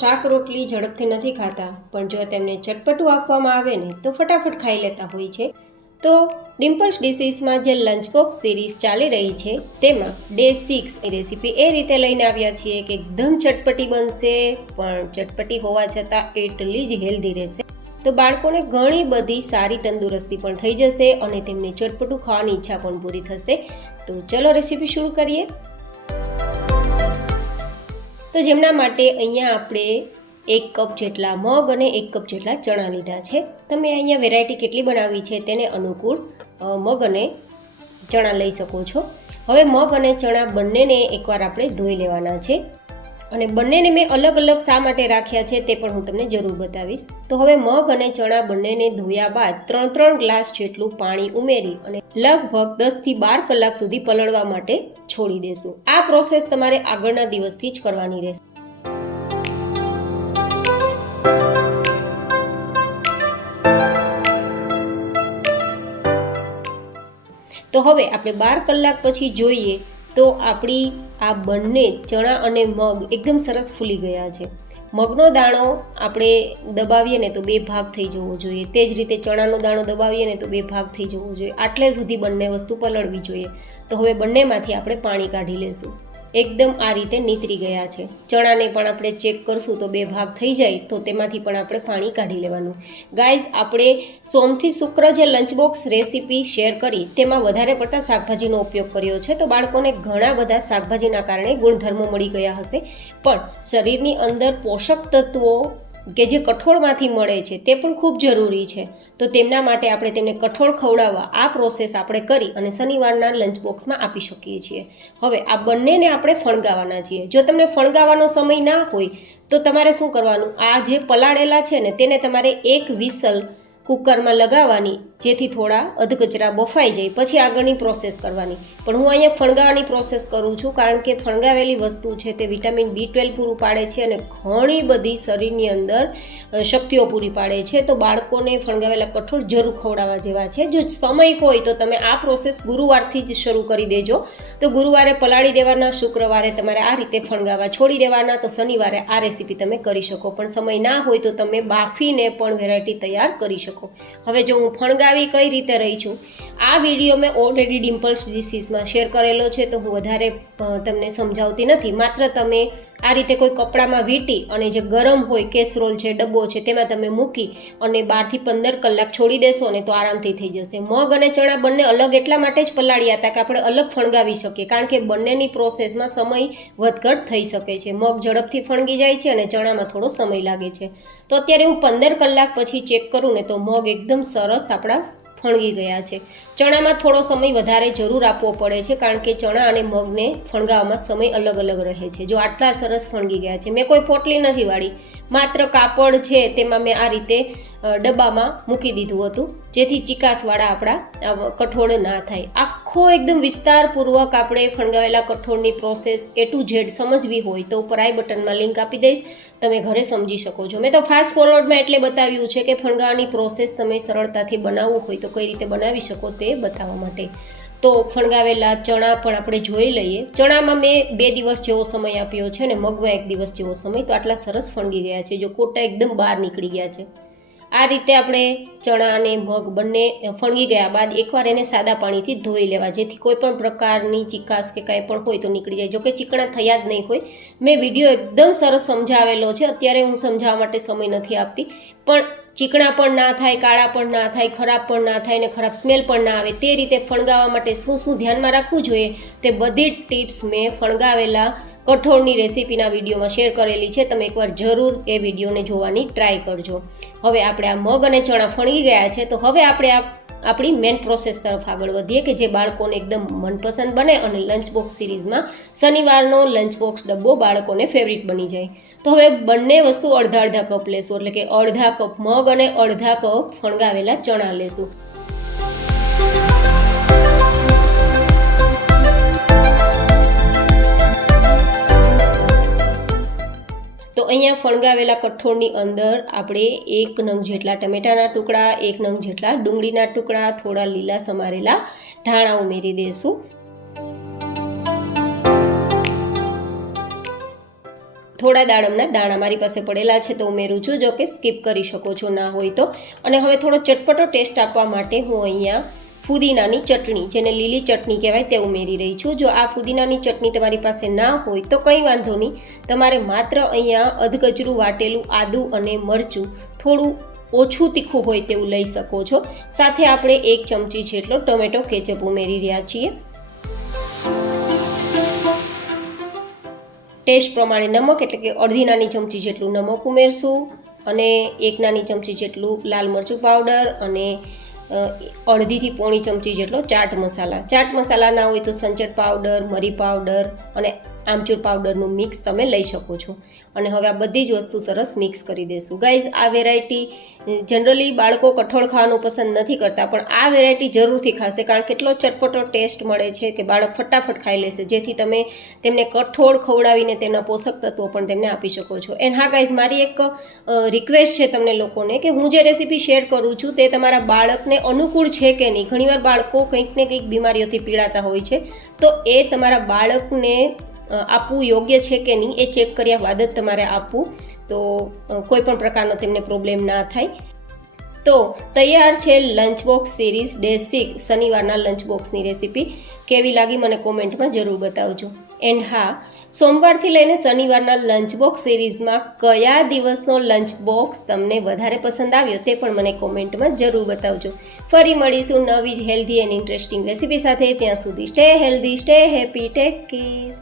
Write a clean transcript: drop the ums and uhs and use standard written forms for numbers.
શાક રોટલી ઝડપથી નથી ખાતા, પણ જો તેમને ચટપટું આપવામાં આવે ને તો ફટાફટ ખાઈ લેતા હોય છે. તો ડિમ્પલ્સ ડિશીસમાં જે લંચ બોક્સ સિરીઝ ચાલી રહી છે તેમાં ડે 6 એ રેસીપી એ રીતે લઈને આવ્યા છીએ કે એકદમ ચટપટી બનશે, પણ ચટપટી હોવા છતાં એટલી જ હેલ્ધી રહેશે. તો બાળકોને ઘણી બધી સારી તંદુરસ્તી પણ થઈ જશે અને તેમને ચટપટું ખાવાની ઈચ્છા પણ પૂરી થશે. તો ચલો રેસીપી શરૂ કરીએ. તો જેમના માટે અહીંયા આપણે 1 કપ જેટલા મગ અને 1 કપ જેટલા ચણા લીધા છે. તમે અહીંયા વેરાયટી કેટલી બનાવવી છે તેને અનુકૂળ મગ અને ચણા લઈ શકો છો. હવે મગ અને ચણા બંનેને એકવાર આપણે ધોઈ લેવાના છે અને બંનેને મેં અલગ અલગ શા માટે રાખ્યા છે તે પણ હું તમને જરૂર બતાવીશ. તો હવે મગ અને ચણા બંનેને ધોયા બાદ 3 ગ્લાસ જેટલું પાણી ઉમેરી અને લગભગ 10 થી 12 કલાક સુધી પલળવા માટે છોડી દેશું. આ પ્રોસેસ તમારે આગળના દિવસથી જ કરવાની રહેશે. તો હવે આપણે 12 કલાક પછી જોઈએ તો આપણી આ બંને ચણા અને મગ એકદમ સરસ ફૂલી ગયા છે. મગનો દાણો આપણે દબાવીએ ને તો 2 ભાગ થઈ જવો જોઈએ, તે જ રીતે ચણાનો દાણો દબાવીએ ને તો 2 ભાગ થઈ જવો જોઈએ. આટલે સુધી બંને વસ્તુ પલળવી જોઈએ. તો હવે બંનેમાંથી આપણે પાણી કાઢી લેશું. એકદમ આ રીતે નીતરી ગયા છે. ચણાને પણ આપણે ચેક કરશું તો 2 ભાગ થઈ જાય તો તેમાંથી પણ આપણે પાણી કાઢી લેવાનું. ગાઈઝ, આપણે સોમથી શુક્ર જે લંચ બોક્સ રેસીપી શેર કરી તેમાં વધારે પડતા શાકભાજીનો ઉપયોગ કર્યો છે. તો બાળકોને ઘણા બધા શાકભાજીના કારણે ગુણધર્મો મળી ગયા હશે, પણ શરીરની અંદર પોષક તત્વો કે જે કઠોળમાંથી મળે છે તે પણ ખૂબ જરૂરી છે. તો તેમના માટે આપણે તેમને કઠોળ ખવડાવવા આ પ્રોસેસ આપણે કરી અને શનિવારના લંચ બોક્સમાં આપી શકીએ છીએ. હવે આ બંનેને આપણે ફણગાવવાના છીએ. જો તમને ફણગાવવાનો સમય ના હોય તો તમારે શું કરવાનું, આ જે પલાળેલા છે ને તેને તમારે 1 વિસલ કુકરમાં લગાવવાની, જેથી થોડા અધકચરા બફાઈ જાય, પછી આગળની પ્રોસેસ કરવાની. પણ હું અહીંયા ફણગાવવાની પ્રોસેસ કરું છું કારણ કે ફણગાવેલી વસ્તુ છે તે વિટામિન B12 પૂરું પાડે છે અને ઘણી બધી શરીરની અંદર શક્તિઓ પૂરી પાડે છે. તો બાળકોને ફણગાવેલા કઠોળ જરૂર ખવડાવવા જેવા છે. જો સમય હોય તો તમે આ પ્રોસેસ ગુરુવારથી જ શરૂ કરી દેજો. તો ગુરુવારે પલાળી દેવાના, શુક્રવારે તમારે આ રીતે ફણગાવવા છોડી દેવાના, તો શનિવારે આ રેસીપી તમે કરી શકો. પણ સમય ના હોય તો તમે બાફીને પણ વેરાયટી તૈયાર કરી શકો. હવે જો હું ફણગાવી કઈ રીતે રહી છું, આ વિડીયો મેં ઓલરેડી ડિમ્પલ્સ ડિશીસમાં શેર કરેલો છે, તો હું વધારે તમને સમજાવતી નથી. માત્ર તમે આ રીતે કોઈ કપડામાં વીંટી અને જે ગરમ હોય કેસરોલ છે, ડબ્બો છે, તેમાં તમે મૂકી અને 12 થી 15 કલાક છોડી દેશો ને તો આરામથી થઈ જશે. મગ અને ચણા બંને અલગ એટલા માટે જ પલાળ્યા હતા કે આપણે અલગ ફણગાવી શકીએ, કારણ કે બંનેની પ્રોસેસમાં સમય વધઘટ થઈ શકે છે. મગ ઝડપથી ફણગી જાય છે અને ચણામાં થોડો સમય લાગે છે. તો અત્યારે હું 15 કલાક પછી ચેક કરું ને તો મગ એકદમ સરસ આપણા ફણગી ગયા છે. ચણામાં થોડો સમય વધારે જરૂર આપવો પડે છે, કારણ કે ચણા અને મગને ફણગાવવામાં સમય અલગ અલગ રહે છે. જો આટલા સરસ ફણગી ગયા છે, મેં કોઈ પોટલી નથી વાળી, માત્ર કાપડ છે તેમાં મેં આ રીતે ડબ્બામાં મૂકી દીધું હતું, જેથી ચિકાસવાળા આપણા કઠોળ ના થાય. આખો એકદમ વિસ્તારપૂર્વક આપણે ફણગાવેલા કઠોળની પ્રોસેસ A to Z સમજવી હોય તો ઉપર આઈ બટનમાં લિંક આપી દઈશ, તમે ઘરે સમજી શકો છો. મેં તો ફાસ્ટ ફોરવર્ડમાં એટલે બતાવ્યું છે કે ફણગાવાની પ્રોસેસ તમે સરળતાથી બનાવવું હોય તો કઈ રીતે બનાવી શકો તે બતાવવા માટે. તો ફણગાવેલા ચણા પણ આપણે જોઈ લઈએ. ચણામાં મેં 2 દિવસ જેવો સમય આપ્યો છે અને મગમાં 1 દિવસ જેવો સમય. તો આટલા સરસ ફણગી ગયા છે. જો કોટા એકદમ બહાર નીકળી ગયા છે. આ રીતે આપણે ચણા અને મગ બંને ફણગી ગયા બાદ એકવાર એને સાદા પાણીથી ધોઈ લેવા, જેથી કોઈ પણ પ્રકારની ચિકાસ કે કાંઈ પણ હોય તો નીકળી જાય. જોકે ચીકણા થયા જ નહીં હોય. મેં વિડીયો એકદમ સરસ સમજાવેલો છે, અત્યારે હું સમજાવવા માટે સમય નથી આપતી, પણ ચીકણા પણ ના થાય, કાળા પણ ના થાય, ખરાબ પણ ના થાય ને ખરાબ સ્મેલ પણ ના આવે તે રીતે ફણગાવવા માટે શું શું ધ્યાનમાં રાખવું જોઈએ તે બધી જ ટિપ્સ મેં ફણગાવેલા કઠોળની રેસીપીના વિડીયોમાં શેર કરેલી છે. તમે એકવાર જરૂર એ વિડીયોને જોવાની ટ્રાય કરજો. હવે આપણે આ મગ અને ચણા ફણગી ગયા છે, તો હવે આપણે આપણી મેન પ્રોસેસ તરફ આગળ વધીએ કે જે બાળકોને એકદમ મનપસંદ બને અને લંચ બોક્સ સિરીઝમાં શનિવારનો લંચ બોક્સ ડબ્બો બાળકોને ફેવરિટ બની જાય. તો હવે બંને વસ્તુ અડધા કપ લેશું, એટલે કે અડધા કપ મગ અને અડધા કપ ફણગાવેલા ચણા લેશું. તો અહીંયા ફણગાવેલા કઠોળની અંદર આપણે 1 નંગ જેટલા ટમેટાના ટુકડા, 1 નંગ જેટલા ડુંગળીના ટુકડા, થોડા લીલા સમારેલા ધાણા ઉમેરી દઈશું. થોડા દાડમના દાણા મારી પાસે પડેલા છે તો ઉમેરું છું, જો કે સ્કીપ કરી શકો છો ના હોય તો. અને હવે થોડો ચટપટો ટેસ્ટ આપવા માટે હું અહીંયા ફુદીનાની ચટણી, જેને લીલી ચટણી કહેવાય, તે ઉમેરી રહી છું. જો આ ફુદીનાની ચટણી તમારી પાસે ના હોય તો કંઈ વાંધો નહીં, તમારે માત્ર અહીંયા અધગજરું વાટેલું આદું અને મરચું થોડું ઓછું તીખું હોય તેવું લઈ શકો છો. સાથે આપણે 1 ચમચી જેટલો ટોમેટો કેચઅપ ઉમેરી રહ્યા છીએ. ટેસ્ટ પ્રમાણે નમક, એટલે કે અડધી નાની ચમચી જેટલું નમક ઉમેરશું અને 1 નાની ચમચી જેટલું લાલ મરચું પાવડર અને અડધીથી પોણી ચમચી જેટલો ચાટ મસાલા ના હોય તો સંચળ પાવડર, મરી પાવડર અને આમચૂર પાવડરનું મિક્સ તમે લઈ શકો છો. અને હવે આ બધી જ વસ્તુ સરસ મિક્સ કરી દઈશું. ગાઈઝ, આ વેરાયટી જનરલી બાળકો કઠોળ ખાવાનું પસંદ નથી કરતા, પણ આ વેરાયટી જરૂરથી ખાશે, કારણ કે એટલો ચટપટો ટેસ્ટ મળે છે કે બાળક ફટાફટ ખાઈ લેશે, જેથી તમે તેમને કઠોળ ખવડાવીને તેમના પોષક તત્વો પણ તેમને આપી શકો છો. એન્ડ હા ગાઈઝ, મારી એક રિક્વેસ્ટ છે તમને લોકોને કે હું જે રેસીપી શેર કરું છું તે તમારા બાળકને અનુકૂળ છે કે નહીં. ઘણીવાર બાળકો કંઈક ને કંઈક બીમારીઓથી પીડાતા હોય છે, તો એ તમારા બાળકને આપવું યોગ્ય છે કે નહીં એ ચેક કર્યા બાદ જ તમારે આપવું, તો કોઈ પણ પ્રકારનો તેમને પ્રોબ્લેમ ના થાય. તો તૈયાર છે લંચ બોક્સ સિરીઝ ડે 6 શનિવારના લંચ બોક્સની રેસીપી. કેવી લાગી મને કોમેન્ટમાં જરૂર બતાવજો. એન્ડ હા, સોમવારથી લઈને શનિવારના લંચ બોક્સ સિરીઝમાં કયા દિવસનો લંચ બોક્સ તમને વધારે પસંદ આવ્યો તે પણ મને કોમેન્ટમાં જરૂર બતાવજો. ફરી મળીશું નવી જ હેલ્ધી એન્ડ ઇન્ટરેસ્ટિંગ રેસીપી સાથે. ત્યાં સુધી stay healthy, stay happy, take care.